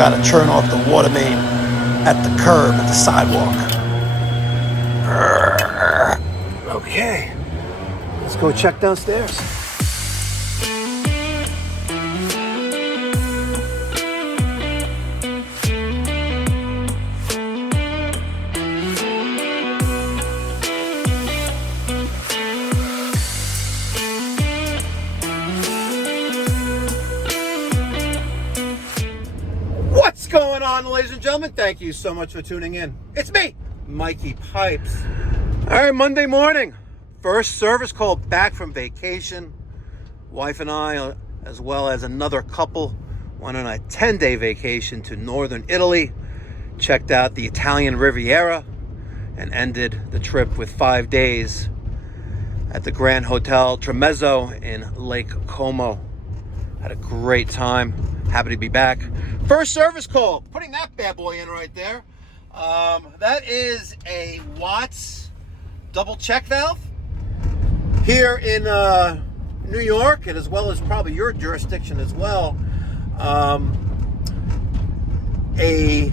got to turn off the water main at the curb, at the sidewalk. Okay, let's go check downstairs. What's going on, ladies and gentlemen? Thank you so much for tuning in. It's me, Mikey Pipes. All right, Monday morning. First service call back from vacation. Wife and I, as well as another couple, went on a 10-day vacation to northern Italy. Checked out the Italian Riviera and ended the trip with 5 days at the Grand Hotel Tramezzo in Lake Como. Had a great time. Happy to be back. First service call. Putting that bad boy in right there. That is a Watts double check valve. Here in New York, and as well as probably your jurisdiction as well, a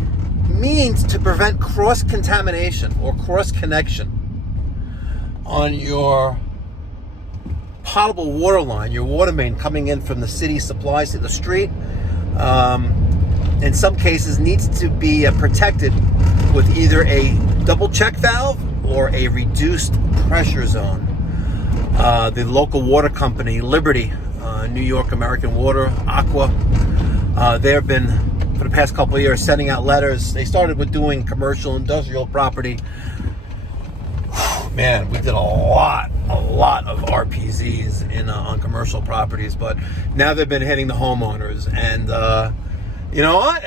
means to prevent cross-contamination or cross-connection on your potable water line, your water main coming in from the city supplies to the street. In some cases needs to be protected with either a double check valve or a reduced pressure zone. The local water company, Liberty, New York American Water, Aqua, they have been, for the past couple of years, sending out letters. They started with doing commercial, industrial property. Man, we did a lot of RPZs in on commercial properties, but now they've been hitting the homeowners. And you know what?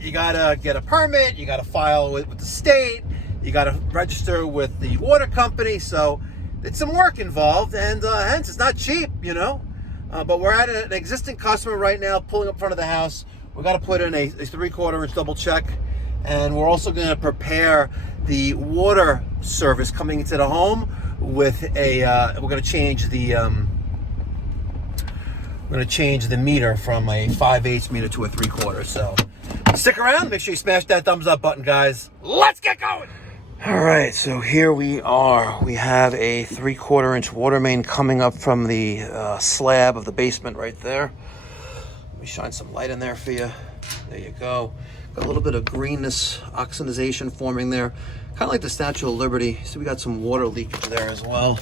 You gotta get a permit. You gotta file with the state. You gotta register with the water company. So it's some work involved, and hence it's not cheap, you know. But we're at an existing customer right now, pulling up in front of the house. We got to put in a 3/4 inch double check, and we're also going to prepare the water service coming into the home with a. We're going to change the. We're going to change the meter from a 5/8 meter to a 3/4. So stick around. Make sure you smash that thumbs up button, guys. Let's get going. All right, so here we are. We have a 3/4 inch water main coming up from the slab of the basement right there. Let me shine some light in there for you. There you go. Got a little bit of greenness, oxidization forming there. Kind of like the Statue of Liberty. So we got some water leakage there as well.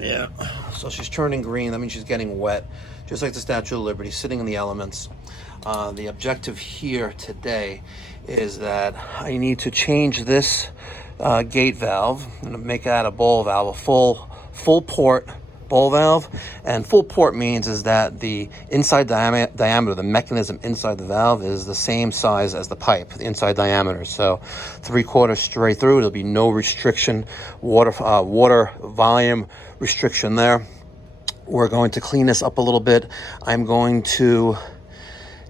Yeah, so she's turning green. That means she's getting wet, just like the Statue of Liberty, sitting in the elements. The objective here today is that I need to change this gate valve. I'm going to make that a ball valve, a full port ball valve. And full port means is that the inside diameter, the mechanism inside the valve, is the same size as the pipe, the inside diameter. So 3/4 straight through. There'll be no restriction, water volume restriction there. We're going to clean this up a little bit. I'm going to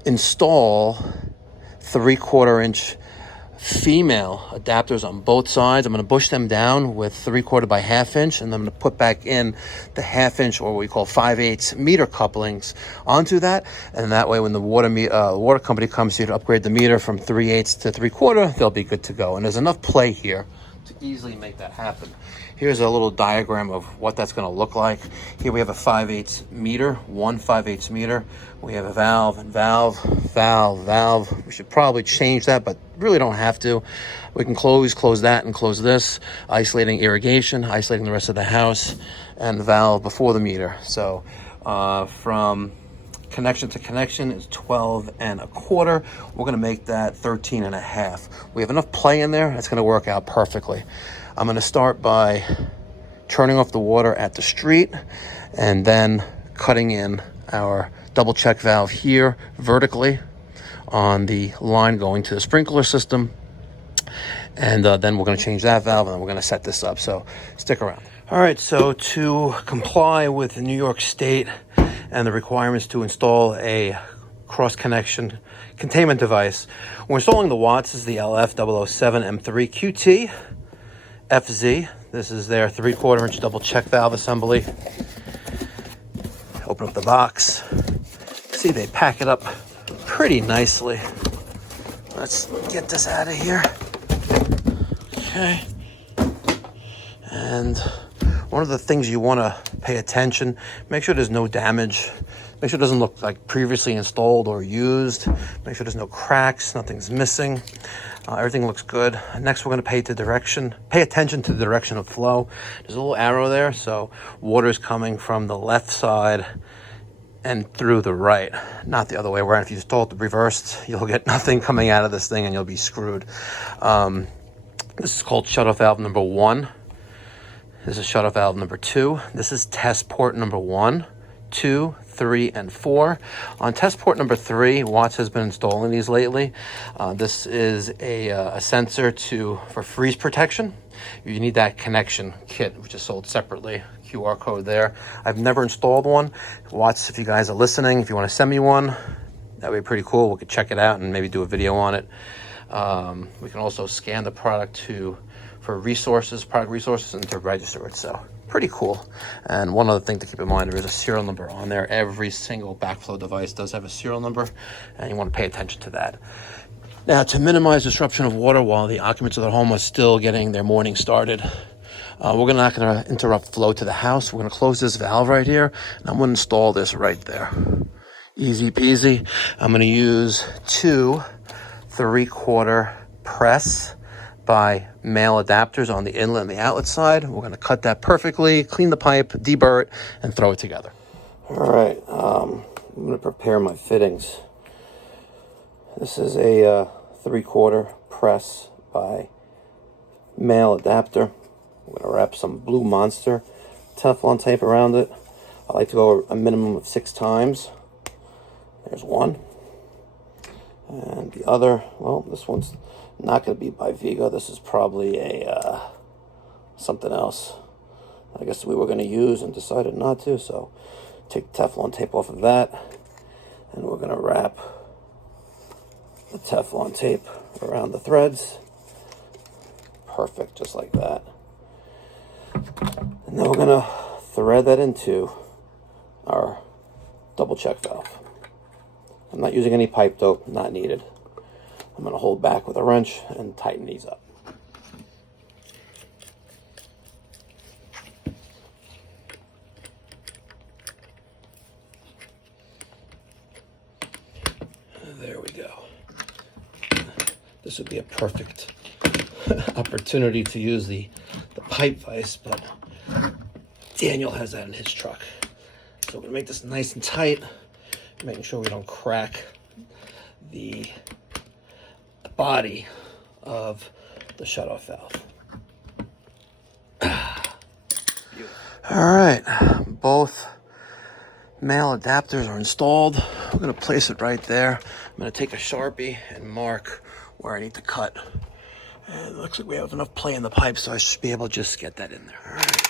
install 3/4 inch female adapters on both sides. I'm going to bush them down with 3/4 by 1/2 inch, and I'm going to put back in the 1/2 inch, or what we call 5/8 meter couplings onto that. And that way, when the water company comes here to upgrade the meter from 3/8 to 3/4, they'll be good to go. And there's enough play here to easily make that happen. Here's a little diagram of what that's going to look like. Here we have a 5/8 meter, one 5/8 meter. We have a valve. We should probably change that, but really don't have to. We can close that and close this, isolating irrigation, isolating the rest of the house, and the valve before the meter. So from connection to connection is 12 1/4. We're going to make that 13 1/2. We have enough play in there. It's going to work out perfectly. I'm going to start by turning off the water at the street and then cutting in our double check valve here vertically on the line going to the sprinkler system. And then we're going to change that valve, and then we're going to set this up. So stick around. All right, so to comply with New York State and the requirements to install a cross-connection containment device, we're installing the Watts. This is the LF007M3 QT FZ. This is their 3/4 inch double check valve assembly. Open up the box. See, they pack it up pretty nicely. Let's get this out of here. Okay. And one of the things you want to pay attention, make sure there's no damage. Make sure it doesn't look like previously installed or used. Make sure there's no cracks, nothing's missing. Everything looks good. Next, we're going to pay attention to the direction of flow. There's a little arrow there, so water is coming from the left side and through the right, not the other way around. If you install it reversed, you'll get nothing coming out of this thing and you'll be screwed. This is called shutoff valve number 1. This is shutoff valve number 2. This is test port number 1, 2, 3, and 4. On test port number 3, Watts has been installing these lately. This is a sensor for freeze protection. You need that connection kit, which is sold separately. QR code there. I've never installed one. Watts, if you guys are listening, if you want to send me one, that would be pretty cool. We could check it out and maybe do a video on it. We can also scan the product for product resources, and to register it. So pretty cool. And one other thing to keep in mind, there is a serial number on there. Every single Backflow device does have a serial number, and you want to pay attention to that. Now, to minimize disruption of water while the occupants of the home are still getting their morning started, we're not going to interrupt flow to the house. We're going to close this valve right here, and I'm going to install this right there. Easy peasy. I'm going to use 2 3/4 press by male adapters on the inlet and the outlet side. We're going to cut that perfectly, clean the pipe, deburr it, and throw it together. All right, I'm going to prepare my fittings. This is a 3/4 press by male adapter. I'm going to wrap some Blue Monster Teflon tape around it. I like to go a minimum of 6 times. There's one. And the other, well, this one's not going to be by Vigo. This is probably a something else. I guess we were going to use and decided not to. So take Teflon tape off of that, and we're going to wrap the Teflon tape around the threads. Perfect, just like that. And then we're going to thread that into our double check valve. I'm not using any pipe dope, not needed. I'm going to hold back with a wrench and tighten these up. There we go. This would be a perfect opportunity to use the pipe vise, but Daniel has that in his truck. So we're going to make this nice and tight, making sure we don't crack the body of the shutoff valve. All right, both male adapters are installed. We're going to place it right there. I'm going to take a Sharpie and mark where I need to cut. And it looks like we have enough play in the pipe, so I should be able to just get that in there. All right.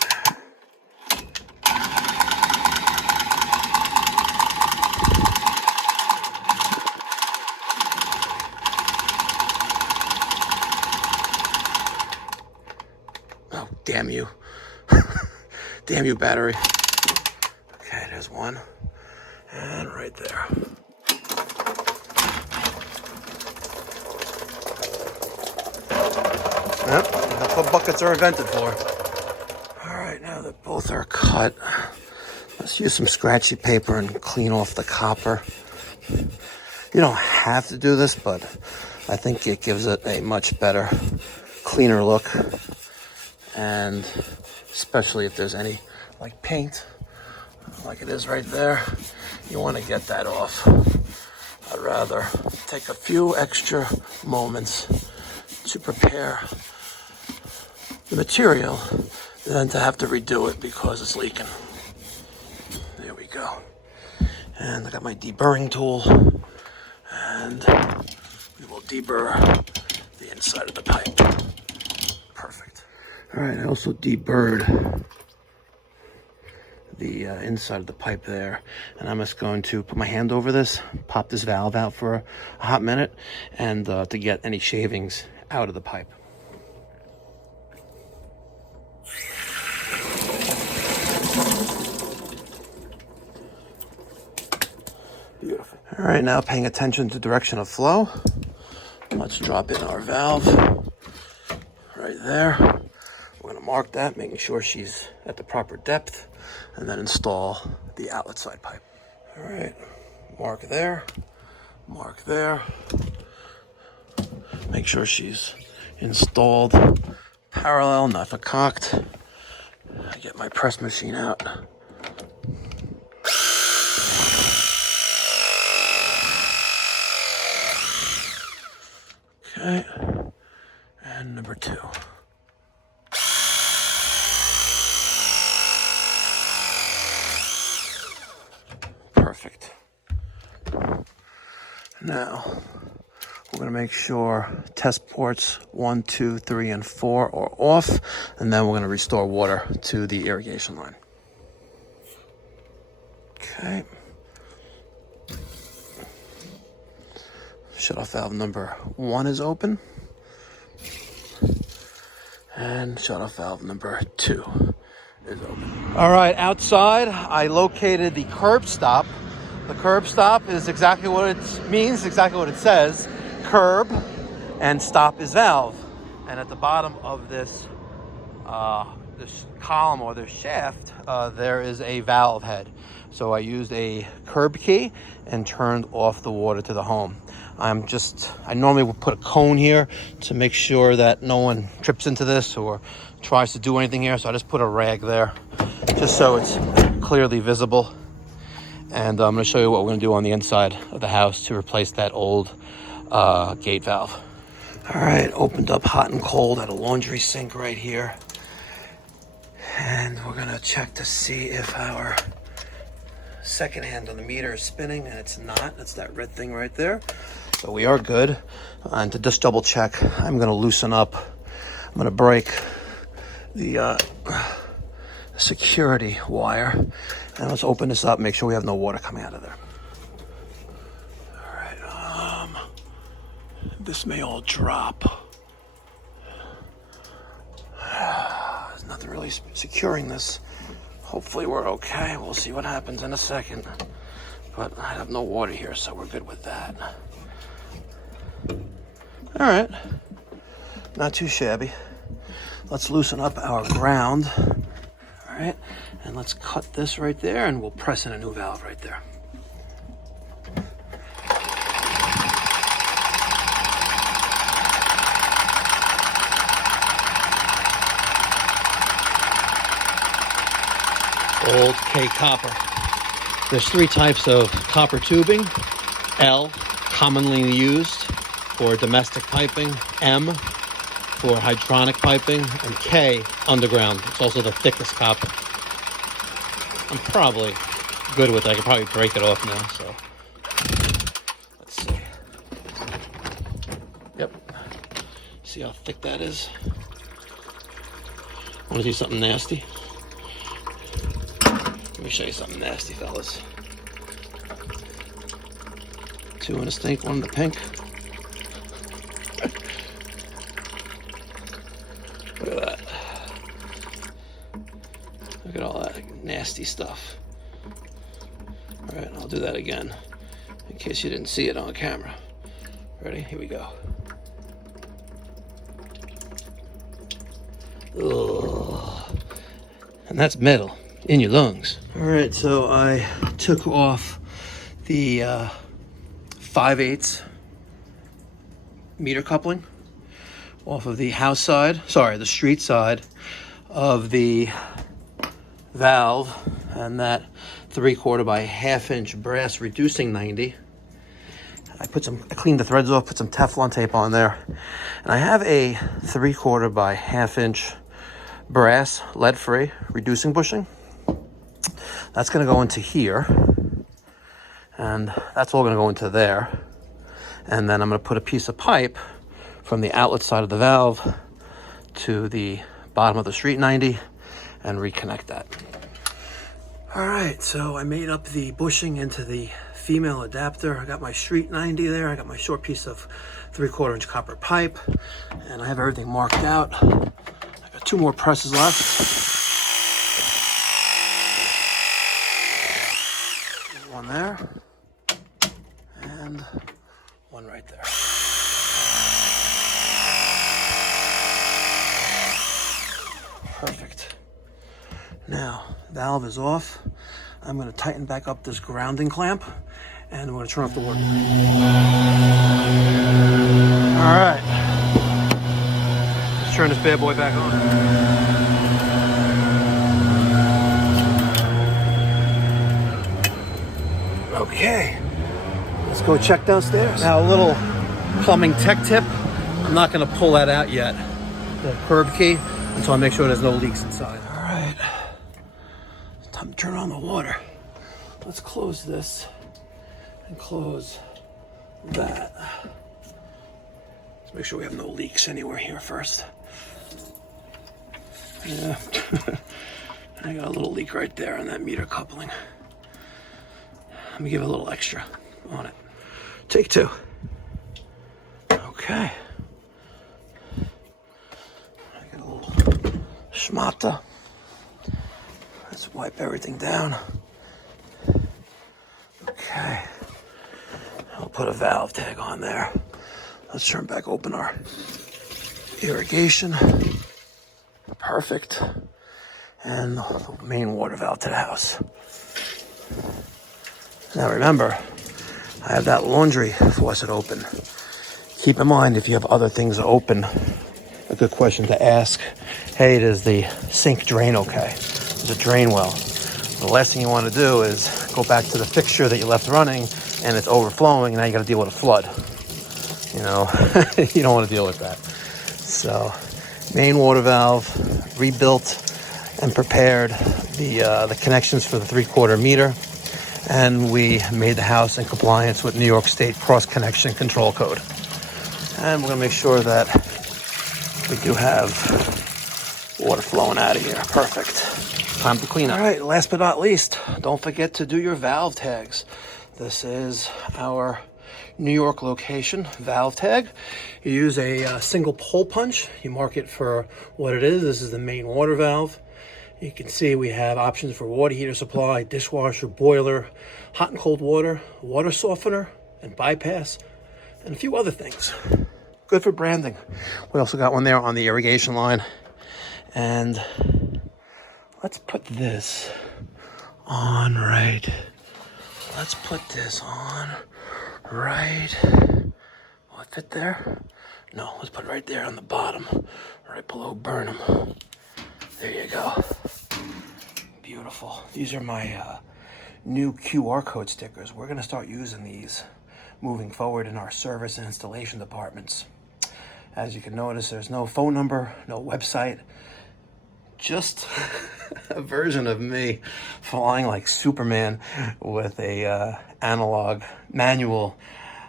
Oh, damn you. Damn you, battery. Okay, there's one. And right there. Yep, that's what buckets are invented for. All right, now that both are cut, let's use some scratchy paper and clean off the copper. You don't have to do this, but I think it gives it a much better, cleaner look. And especially if there's any like paint, like it is right there, you want to get that off. I'd rather take a few extra moments to prepare the material than to have to redo it because it's leaking. There we go. And I got my deburring tool, and we will deburr the inside of the pipe. Perfect. All right, I also deburred the inside of the pipe there, and I'm just going to put my hand over this, pop this valve out for a hot minute, and to get any shavings out of the pipe. Beautiful. All right, now paying attention to direction of flow. Let's drop in our valve right there. We're going to mark that, making sure she's at the proper depth, and then install the outlet side pipe. All right, mark there, mark there. Make sure she's installed parallel, not vercocked. I get my press machine out. Okay, and number 2. Perfect. Now, we're going to make sure test ports 1, 2, 3, and 4 are off, and then we're going to restore water to the irrigation line. Okay. Shutoff valve number 1 is open, and shutoff valve number 2 is open. All right, outside, I located the curb stop. The curb stop is exactly what it means, exactly what it says. Curb and stop is valve. And at the bottom of this column or this shaft, there is a valve head. So I used a curb key and turned off the water to the home. I normally would put a cone here to make sure that no one trips into this or tries to do anything here. So I just put a rag there just so it's clearly visible. And I'm going to show you what we're going to do on the inside of the house to replace that old gate valve. All right, opened up hot and cold at a laundry sink right here. And we're going to check to see if our second hand on the meter is spinning, and it's not. That's that red thing right there. So we are good. And to just double check, I'm going to loosen up. I'm going to break the security wire. And let's open this up, make sure we have no water coming out of there. All right, this may all drop. There's nothing really securing this. Hopefully we're okay. We'll see what happens in a second. But I have no water here, so we're good with that. All right, not too shabby. Let's loosen up our ground. All right, and let's cut this right there, and we'll press in a new valve right there. Old K copper. There's 3 types of copper tubing. L, commonly used for domestic piping. M, for hydronic piping. And K, underground. It's also the thickest copper. I'm probably good with it. I could probably break it off now, so. Let's see. Yep. See how thick that is? Want to see something nasty? Let me show you something nasty, fellas. 2 in a stink, 1 in the pink. Look at that. Look at all that nasty stuff. All right, I'll do that again in case you didn't see it on camera. Ready? Here we go. Ugh. And that's metal in your lungs. All right, so I took off the 5/8 meter coupling off of the the street side of the valve, and that 3/4 by 1/2 inch brass reducing 90. I cleaned the threads off, put some Teflon tape on there, and I have a 3/4 by 1/2 inch brass lead-free reducing bushing. That's going to go into here, and that's all going to go into there. And then I'm going to put a piece of pipe from the outlet side of the valve to the bottom of the street 90 and reconnect that. All right, so I made up the bushing into the female adapter. I got my street 90 there. I got my short piece of 3/4 inch copper pipe, and I have everything marked out. I got 2 more presses left. One there, one right there. Perfect. Now, valve is off. I'm going to tighten back up this grounding clamp, and I'm going to turn off the water. All right. Let's turn this bad boy back on. Okay. Let's go check downstairs. Now, a little plumbing tech tip. I'm not going to pull that out yet, the curb key, until I make sure there's no leaks inside. All right. It's time to turn on the water. Let's close this and close that. Let's make sure we have no leaks anywhere here first. Yeah. I got a little leak right there on that meter coupling. Let me give it a little extra on it. Take two. Okay. I got a little schmata. Let's wipe everything down. Okay. I'll put a valve tag on there. Let's turn back open our irrigation. Perfect. And the main water valve to the house. Now remember, I have that laundry faucet open. Keep in mind, if you have other things open, a good question to ask, hey, does the sink drain okay? Does it drain well? The last thing you want to do is go back to the fixture that you left running and it's overflowing, and now you got to deal with a flood. You know, you don't want to deal with that. So, main water valve, rebuilt and prepared the connections for the 3/4 meter. And we made the house in compliance with New York State cross-connection control code. And we're gonna make sure that we do have water flowing out of here. Perfect. Time to clean up. All right, last but not least, don't forget to do your valve tags. This is our New York location valve tag. You use a single pole punch. You mark it for what it is. This is the main water valve. You can see we have options for water heater supply, dishwasher, boiler, hot and cold water, water softener, and bypass, and a few other things. Good for branding. We also got one there on the irrigation line. And let's put this on right. Let's put this on right. Will it fit there? No, let's put it right there on the bottom, right below Burnham. There you go. Beautiful. These are my new QR code stickers. We're going to start using these moving forward in our service and installation departments. As you can notice, there's no phone number, no website, just a version of me flying like Superman with a manual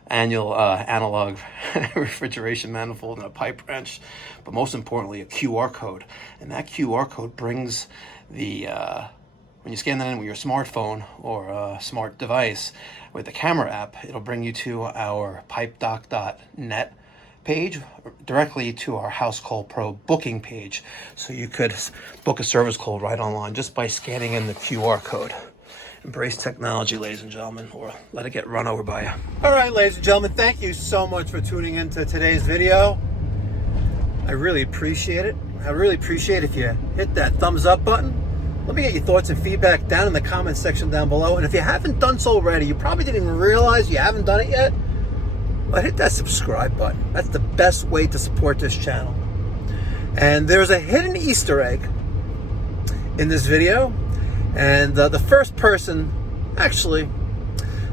analog refrigeration manifold and a pipe wrench, but most importantly a QR code. And that QR code brings the when you scan that in with your smartphone or a smart device with the camera app, it'll bring you to our pipedoc.net page, directly to our House Call Pro booking page, so you could book a service call right online just by scanning in the QR code. Embrace technology, ladies and gentlemen, or let it get run over by you. All right, ladies and gentlemen, thank you so much for tuning into today's video. I really appreciate it. I really appreciate if you hit that thumbs up button. Let me get your thoughts and feedback down in the comment section down below. And if you haven't done so already, you probably didn't even realize you haven't done it yet, but hit that subscribe button. That's the best way to support this channel. And there's a hidden Easter egg in this video. And the first person, actually,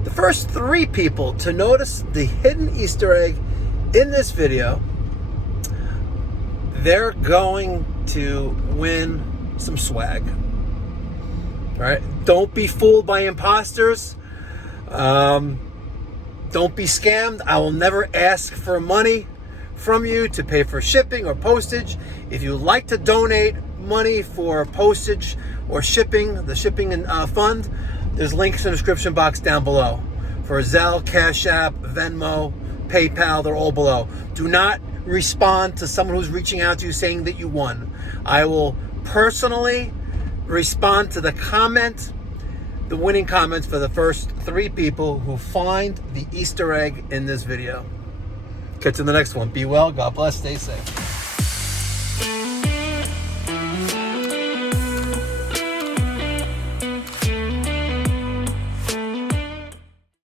the first 3 people to notice the hidden Easter egg in this video, they're going to win some swag. All right? Don't be fooled by imposters. Don't be scammed. I will never ask for money from you to pay for shipping or postage. If you like to donate money for postage or shipping, the shipping fund, there's links in the description box down below. For Zelle, CashApp, Venmo, PayPal, they're all below. Do not respond to someone who's reaching out to you saying that you won. I will personally respond to the comment the winning comments for the first 3 people who find the Easter egg in this video. Catch you in the next one. Be well, God bless, stay safe.